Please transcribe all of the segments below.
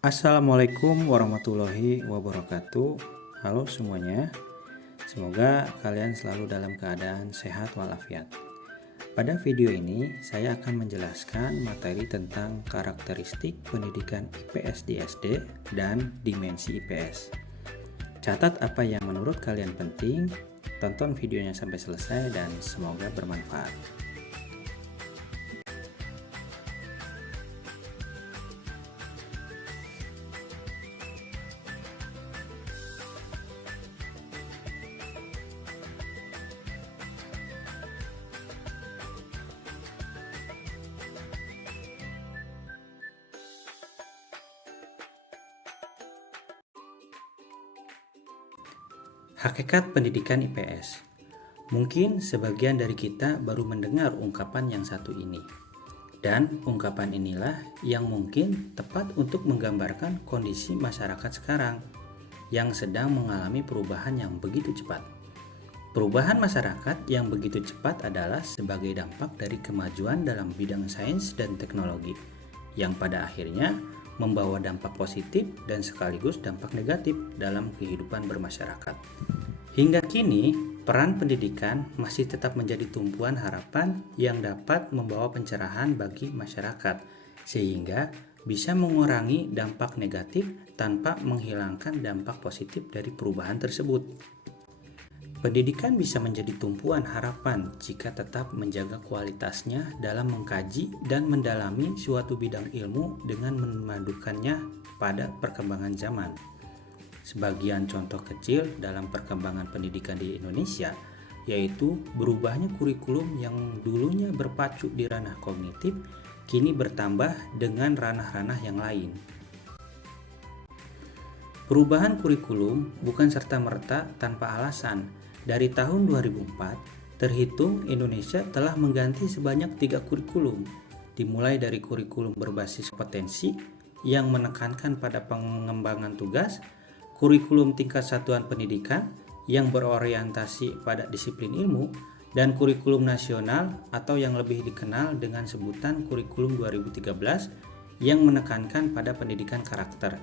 Assalamualaikum warahmatullahi wabarakatuh. Halo semuanya, semoga kalian selalu dalam keadaan sehat walafiat. Pada video ini saya akan menjelaskan materi tentang karakteristik pendidikan IPS di SD dan dimensi IPS. Catat apa yang menurut kalian penting, tonton videonya sampai selesai dan semoga bermanfaat. Hakikat pendidikan IPS. Mungkin sebagian dari kita baru mendengar ungkapan yang satu ini. Dan ungkapan inilah yang mungkin tepat untuk menggambarkan kondisi masyarakat sekarang yang sedang mengalami perubahan yang begitu cepat. Perubahan masyarakat yang begitu cepat adalah sebagai dampak dari kemajuan dalam bidang sains dan teknologi yang pada akhirnya membawa dampak positif dan sekaligus dampak negatif dalam kehidupan bermasyarakat. Hingga kini, peran pendidikan masih tetap menjadi tumpuan harapan yang dapat membawa pencerahan bagi masyarakat, sehingga bisa mengurangi dampak negatif tanpa menghilangkan dampak positif dari perubahan tersebut. Pendidikan bisa menjadi tumpuan harapan jika tetap menjaga kualitasnya dalam mengkaji dan mendalami suatu bidang ilmu dengan memadukannya pada perkembangan zaman. Sebagian contoh kecil dalam perkembangan pendidikan di Indonesia yaitu berubahnya kurikulum yang dulunya berpacu di ranah kognitif kini bertambah dengan ranah-ranah yang lain. Perubahan kurikulum bukan serta-merta tanpa alasan. Dari tahun 2004, terhitung Indonesia telah mengganti sebanyak 3 kurikulum, dimulai dari kurikulum berbasis kompetensi yang menekankan pada pengembangan tugas, kurikulum tingkat satuan pendidikan yang berorientasi pada disiplin ilmu, dan kurikulum nasional atau yang lebih dikenal dengan sebutan kurikulum 2013 yang menekankan pada pendidikan karakter.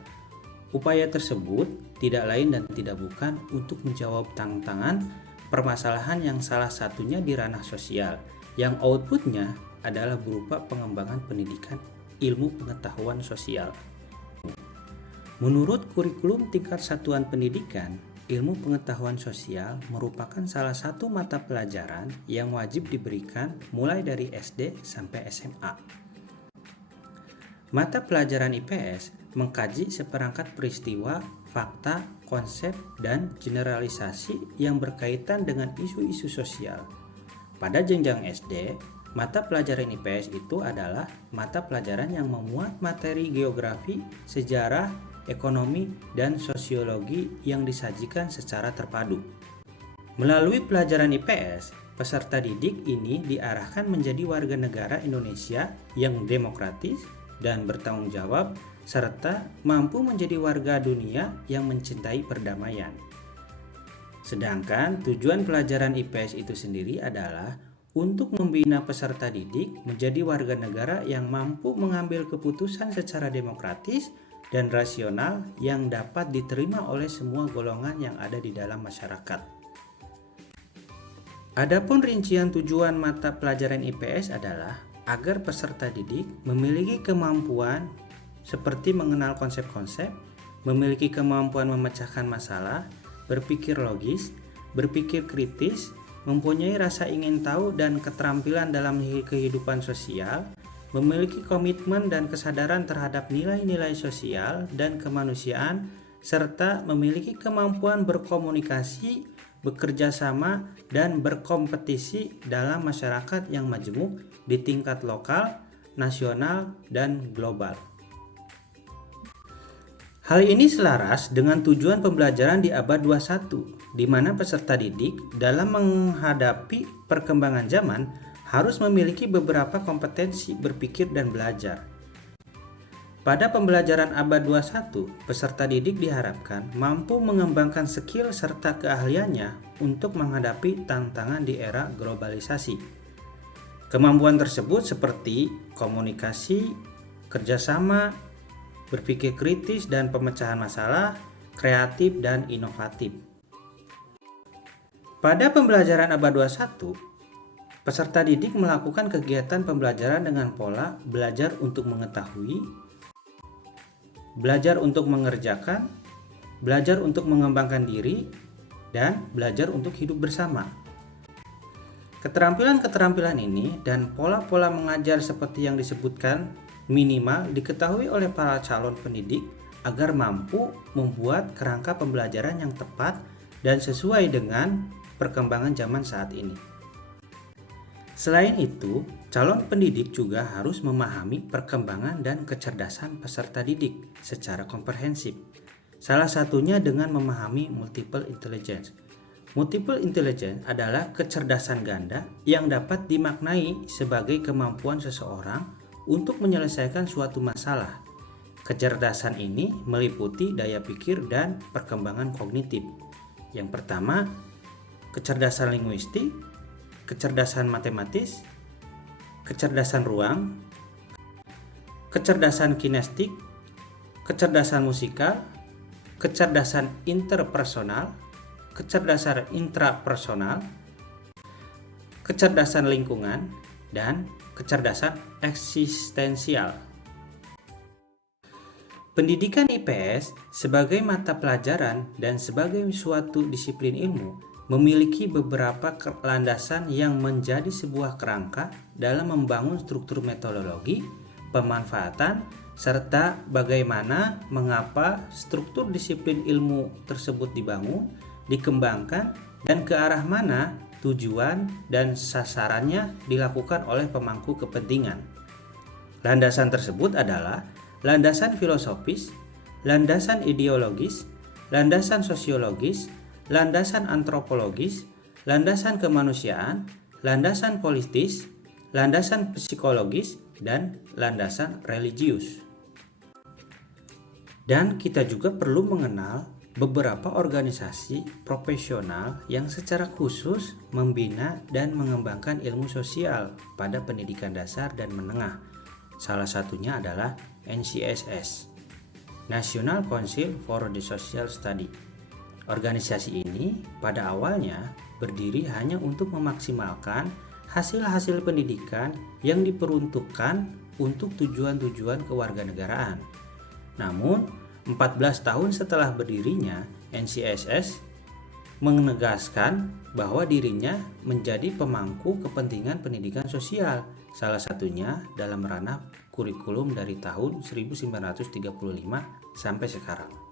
Upaya tersebut tidak lain dan tidak bukan untuk menjawab tantangan permasalahan yang salah satunya di ranah sosial, yang outputnya adalah berupa pengembangan pendidikan ilmu pengetahuan sosial. Menurut kurikulum tingkat satuan pendidikan, ilmu pengetahuan sosial merupakan salah satu mata pelajaran yang wajib diberikan mulai dari SD sampai SMA. Mata pelajaran IPS mengkaji seperangkat peristiwa, fakta, konsep, dan generalisasi yang berkaitan dengan isu-isu sosial. Pada jenjang SD, mata pelajaran IPS itu adalah mata pelajaran yang memuat materi geografi, sejarah, ekonomi, dan sosiologi yang disajikan secara terpadu. Melalui pelajaran IPS, peserta didik ini diarahkan menjadi warga negara Indonesia yang demokratis dan bertanggung jawab, serta mampu menjadi warga dunia yang mencintai perdamaian. Sedangkan tujuan pelajaran IPS itu sendiri adalah untuk membina peserta didik menjadi warga negara yang mampu mengambil keputusan secara demokratis dan rasional yang dapat diterima oleh semua golongan yang ada di dalam masyarakat. Adapun rincian tujuan mata pelajaran IPS adalah agar peserta didik memiliki kemampuan seperti mengenal konsep-konsep, memiliki kemampuan memecahkan masalah, berpikir logis, berpikir kritis, mempunyai rasa ingin tahu dan keterampilan dalam kehidupan sosial, memiliki komitmen dan kesadaran terhadap nilai-nilai sosial dan kemanusiaan, serta memiliki kemampuan berkomunikasi, bekerja sama, dan berkompetisi dalam masyarakat yang majemuk di tingkat lokal, nasional, dan global. Hal ini selaras dengan tujuan pembelajaran di abad 21, di mana peserta didik dalam menghadapi perkembangan zaman harus memiliki beberapa kompetensi berpikir dan belajar. Pada pembelajaran abad 21, peserta didik diharapkan mampu mengembangkan skill serta keahliannya untuk menghadapi tantangan di era globalisasi. Kemampuan tersebut seperti komunikasi, kerjasama, berpikir kritis dan pemecahan masalah, kreatif dan inovatif. Pada pembelajaran abad 21, peserta didik melakukan kegiatan pembelajaran dengan pola belajar untuk mengetahui, belajar untuk mengerjakan, belajar untuk mengembangkan diri, dan belajar untuk hidup bersama. Keterampilan-keterampilan ini dan pola-pola mengajar seperti yang disebutkan minimal diketahui oleh para calon pendidik agar mampu membuat kerangka pembelajaran yang tepat dan sesuai dengan perkembangan zaman saat ini. Selain itu, calon pendidik juga harus memahami perkembangan dan kecerdasan peserta didik secara komprehensif. Salah satunya dengan memahami multiple intelligence. Multiple intelligence adalah kecerdasan ganda yang dapat dimaknai sebagai kemampuan seseorang untuk menyelesaikan suatu masalah. Kecerdasan ini meliputi daya pikir dan perkembangan kognitif. Yang pertama, kecerdasan linguistik, kecerdasan matematis, kecerdasan ruang, kecerdasan kinestik, kecerdasan musikal, kecerdasan interpersonal, kecerdasan intrapersonal, kecerdasan lingkungan, dan kecerdasan eksistensial. Pendidikan IPS sebagai mata pelajaran dan sebagai suatu disiplin ilmu memiliki beberapa landasan yang menjadi sebuah kerangka dalam membangun struktur metodologi, pemanfaatan, serta bagaimana mengapa struktur disiplin ilmu tersebut dibangun, dikembangkan, dan ke arah mana tujuan dan sasarannya dilakukan oleh pemangku kepentingan. Landasan tersebut adalah landasan filosofis, landasan ideologis, landasan sosiologis, landasan antropologis, landasan kemanusiaan, landasan politis, landasan psikologis, dan landasan religius. Dan kita juga perlu mengenal beberapa organisasi profesional yang secara khusus membina dan mengembangkan ilmu sosial pada pendidikan dasar dan menengah. Salah satunya adalah NCSS, National Council for the Social Study. Organisasi ini pada awalnya berdiri hanya untuk memaksimalkan hasil-hasil pendidikan yang diperuntukkan untuk tujuan-tujuan kewarganegaraan. Namun, 14 tahun setelah berdirinya, NCSS menegaskan bahwa dirinya menjadi pemangku kepentingan pendidikan sosial, salah satunya dalam ranah kurikulum dari tahun 1935 sampai sekarang.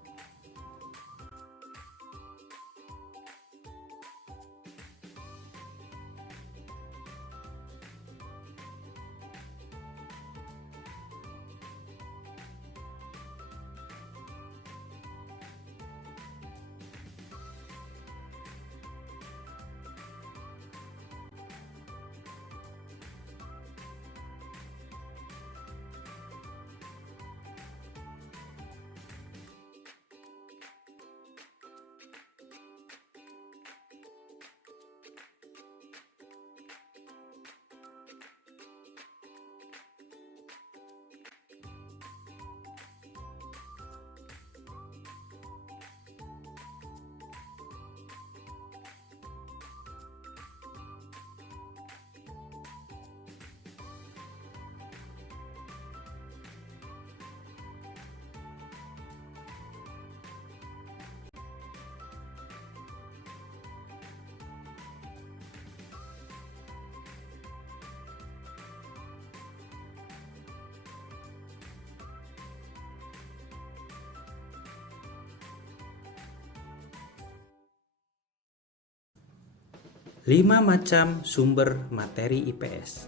Lima macam sumber materi IPS.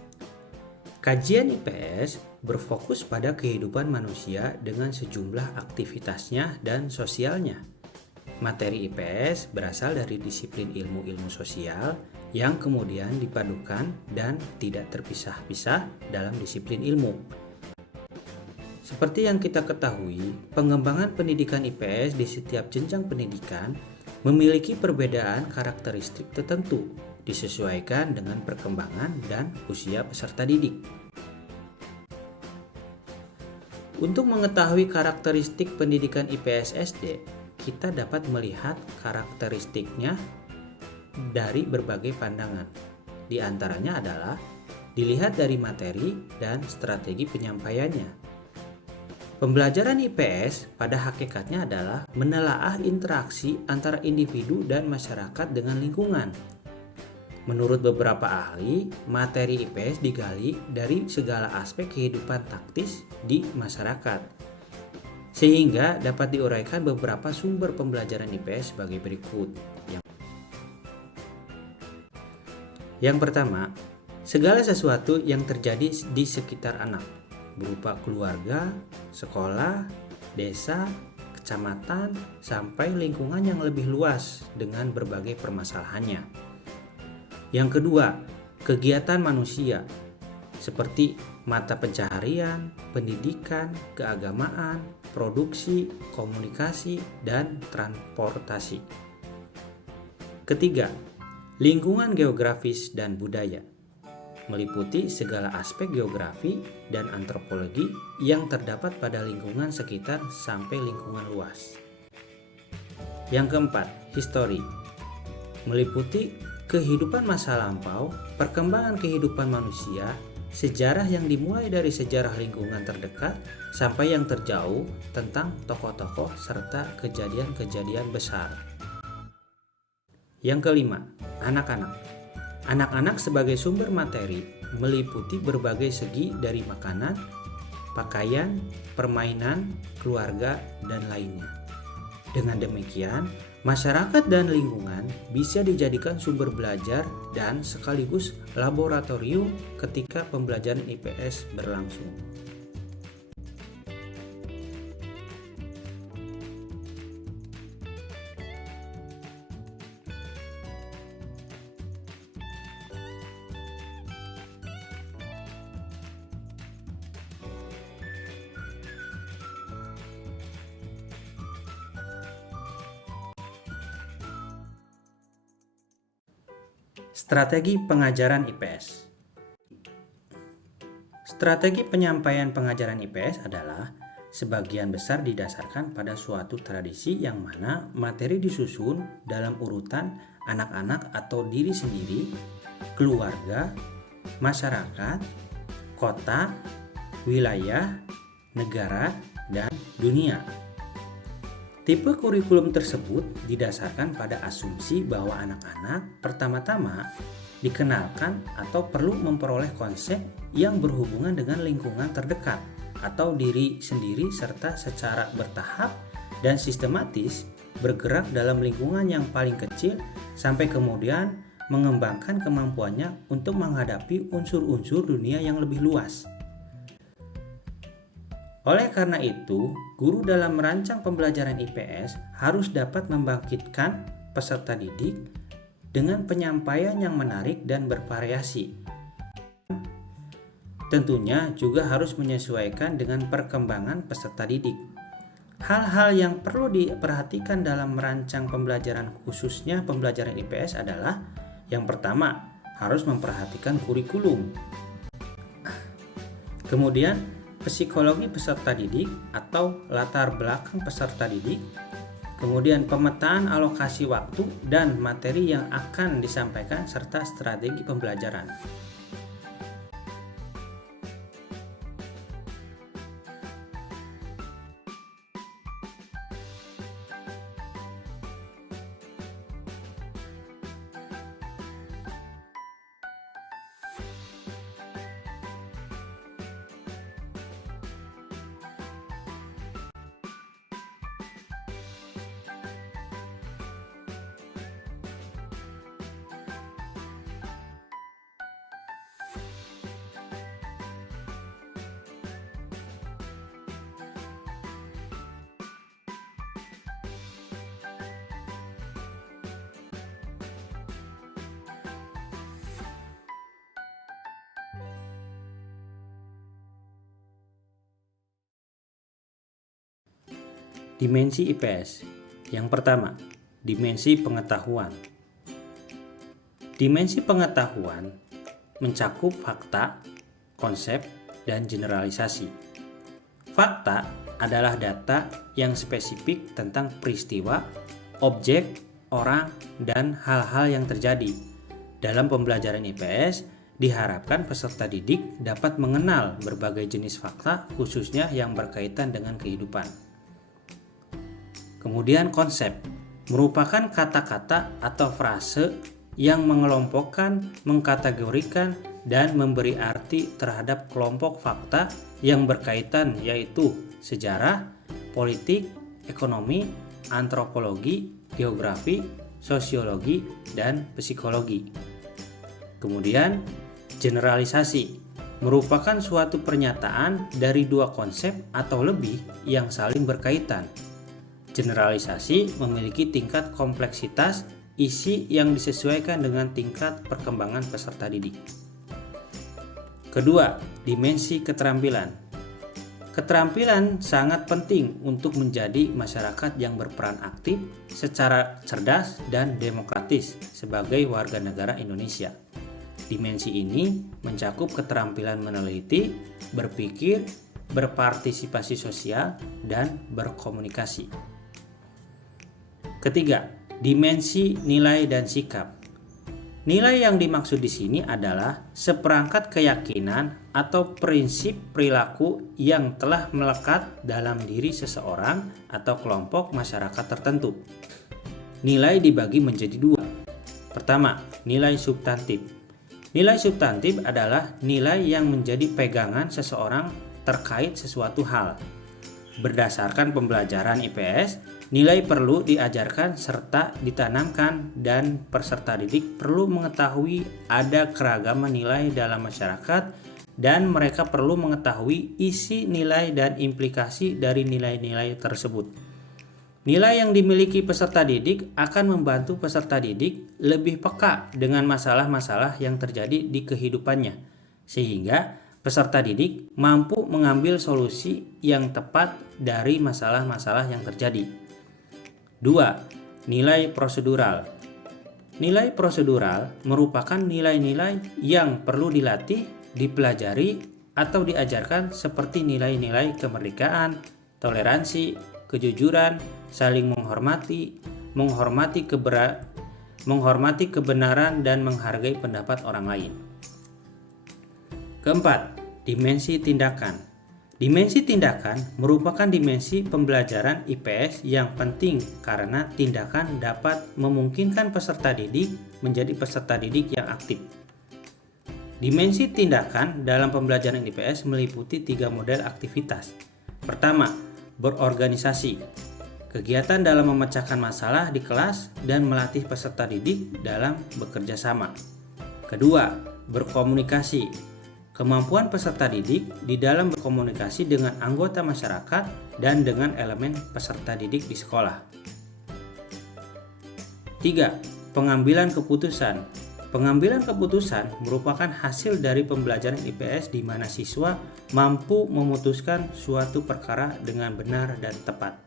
Kajian IPS berfokus pada kehidupan manusia dengan sejumlah aktivitasnya dan sosialnya. Materi IPS berasal dari disiplin ilmu-ilmu sosial yang kemudian dipadukan dan tidak terpisah-pisah dalam disiplin ilmu. Seperti yang kita ketahui, pengembangan pendidikan IPS di setiap jenjang pendidikan memiliki perbedaan karakteristik tertentu disesuaikan dengan perkembangan dan usia peserta didik. Untuk mengetahui karakteristik pendidikan IPS SD, kita dapat melihat karakteristiknya dari berbagai pandangan. Di antaranya adalah dilihat dari materi dan strategi penyampaiannya. Pembelajaran IPS pada hakikatnya adalah menelaah interaksi antara individu dan masyarakat dengan lingkungan. Menurut beberapa ahli, materi IPS digali dari segala aspek kehidupan taktis di masyarakat, sehingga dapat diuraikan beberapa sumber pembelajaran IPS sebagai berikut. Yang pertama, segala sesuatu yang terjadi di sekitar anak, berupa keluarga, sekolah, desa, kecamatan, sampai lingkungan yang lebih luas dengan berbagai permasalahannya. Yang kedua, kegiatan manusia seperti mata pencaharian, pendidikan, keagamaan, produksi, komunikasi, dan transportasi. Ketiga, lingkungan geografis dan budaya meliputi segala aspek geografi dan antropologi yang terdapat pada lingkungan sekitar sampai lingkungan luas. Yang keempat, histori meliputi kehidupan masa lampau, perkembangan kehidupan manusia, sejarah yang dimulai dari sejarah lingkungan terdekat sampai yang terjauh tentang tokoh-tokoh serta kejadian-kejadian besar. Yang kelima, anak-anak. Anak-anak sebagai sumber materi meliputi berbagai segi dari makanan, pakaian, permainan, keluarga, dan lainnya. Dengan demikian, masyarakat dan lingkungan bisa dijadikan sumber belajar dan sekaligus laboratorium ketika pembelajaran IPS berlangsung. Strategi pengajaran IPS. Strategi penyampaian pengajaran IPS adalah sebagian besar didasarkan pada suatu tradisi yang mana materi disusun dalam urutan anak-anak atau diri sendiri, keluarga, masyarakat, kota, wilayah, negara, dan dunia. Tipe kurikulum tersebut didasarkan pada asumsi bahwa anak-anak pertama-tama dikenalkan atau perlu memperoleh konsep yang berhubungan dengan lingkungan terdekat atau diri sendiri serta secara bertahap dan sistematis bergerak dalam lingkungan yang paling kecil sampai kemudian mengembangkan kemampuannya untuk menghadapi unsur-unsur dunia yang lebih luas. Oleh karena itu, guru dalam merancang pembelajaran IPS harus dapat membangkitkan peserta didik dengan penyampaian yang menarik dan bervariasi. Tentunya juga harus menyesuaikan dengan perkembangan peserta didik. Hal-hal yang perlu diperhatikan dalam merancang pembelajaran khususnya pembelajaran IPS adalah yang pertama, harus memperhatikan kurikulum. Kemudian, psikologi peserta didik atau latar belakang peserta didik, kemudian pemetaan alokasi waktu dan materi yang akan disampaikan serta strategi pembelajaran. Dimensi IPS. Yang pertama, dimensi pengetahuan. Dimensi pengetahuan mencakup fakta, konsep, dan generalisasi. Fakta adalah data yang spesifik tentang peristiwa, objek, orang, dan hal-hal yang terjadi. Dalam pembelajaran IPS, diharapkan peserta didik dapat mengenal berbagai jenis fakta, khususnya yang berkaitan dengan kehidupan. Kemudian konsep merupakan kata-kata atau frase yang mengelompokkan, mengkategorikan, dan memberi arti terhadap kelompok fakta yang berkaitan, yaitu sejarah, politik, ekonomi, antropologi, geografi, sosiologi, dan psikologi. Kemudian, generalisasi merupakan suatu pernyataan dari dua konsep atau lebih yang saling berkaitan. Generalisasi memiliki tingkat kompleksitas isi yang disesuaikan dengan tingkat perkembangan peserta didik. Kedua, dimensi keterampilan. Keterampilan sangat penting untuk menjadi masyarakat yang berperan aktif secara cerdas dan demokratis sebagai warga negara Indonesia. Dimensi ini mencakup keterampilan meneliti, berpikir, berpartisipasi sosial, dan berkomunikasi. Ketiga, dimensi nilai dan sikap. Nilai yang dimaksud di sini adalah seperangkat keyakinan atau prinsip perilaku yang telah melekat dalam diri seseorang atau kelompok masyarakat tertentu. Nilai dibagi menjadi dua. Pertama, nilai substantif. Nilai substantif adalah nilai yang menjadi pegangan seseorang terkait sesuatu hal. Berdasarkan pembelajaran IPS, nilai perlu diajarkan serta ditanamkan dan peserta didik perlu mengetahui ada keragaman nilai dalam masyarakat dan mereka perlu mengetahui isi nilai dan implikasi dari nilai-nilai tersebut. Nilai yang dimiliki peserta didik akan membantu peserta didik lebih peka dengan masalah-masalah yang terjadi di kehidupannya, sehingga peserta didik mampu mengambil solusi yang tepat dari masalah-masalah yang terjadi. 2. Nilai prosedural. Nilai prosedural merupakan nilai-nilai yang perlu dilatih, dipelajari, atau diajarkan seperti nilai-nilai kemerdekaan, toleransi, kejujuran, saling menghormati kebenaran dan menghargai pendapat orang lain. Keempat, dimensi tindakan. Dimensi tindakan merupakan dimensi pembelajaran IPS yang penting karena tindakan dapat memungkinkan peserta didik menjadi peserta didik yang aktif. Dimensi tindakan dalam pembelajaran IPS meliputi 3 model aktivitas. Pertama, berorganisasi. Kegiatan dalam memecahkan masalah di kelas dan melatih peserta didik dalam bekerja sama. Kedua, berkomunikasi. Kemampuan peserta didik di dalam berkomunikasi dengan anggota masyarakat dan dengan elemen peserta didik di sekolah. 3. Pengambilan keputusan. Pengambilan keputusan merupakan hasil dari pembelajaran IPS di mana siswa mampu memutuskan suatu perkara dengan benar dan tepat.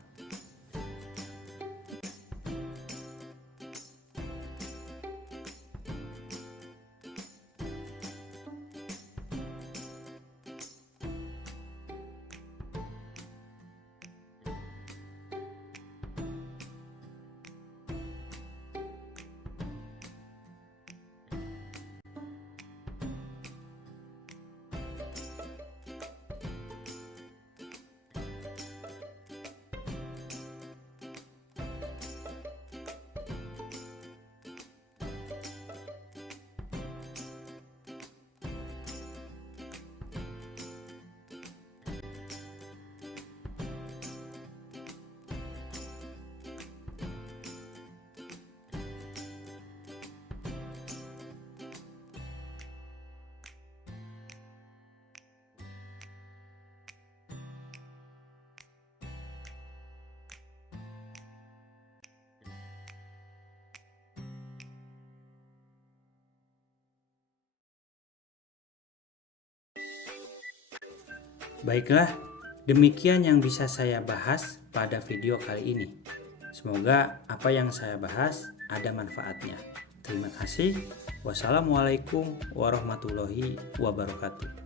Baiklah, demikian yang bisa saya bahas pada video kali ini. Semoga apa yang saya bahas ada manfaatnya. Terima kasih. Wassalamualaikum warahmatullahi wabarakatuh.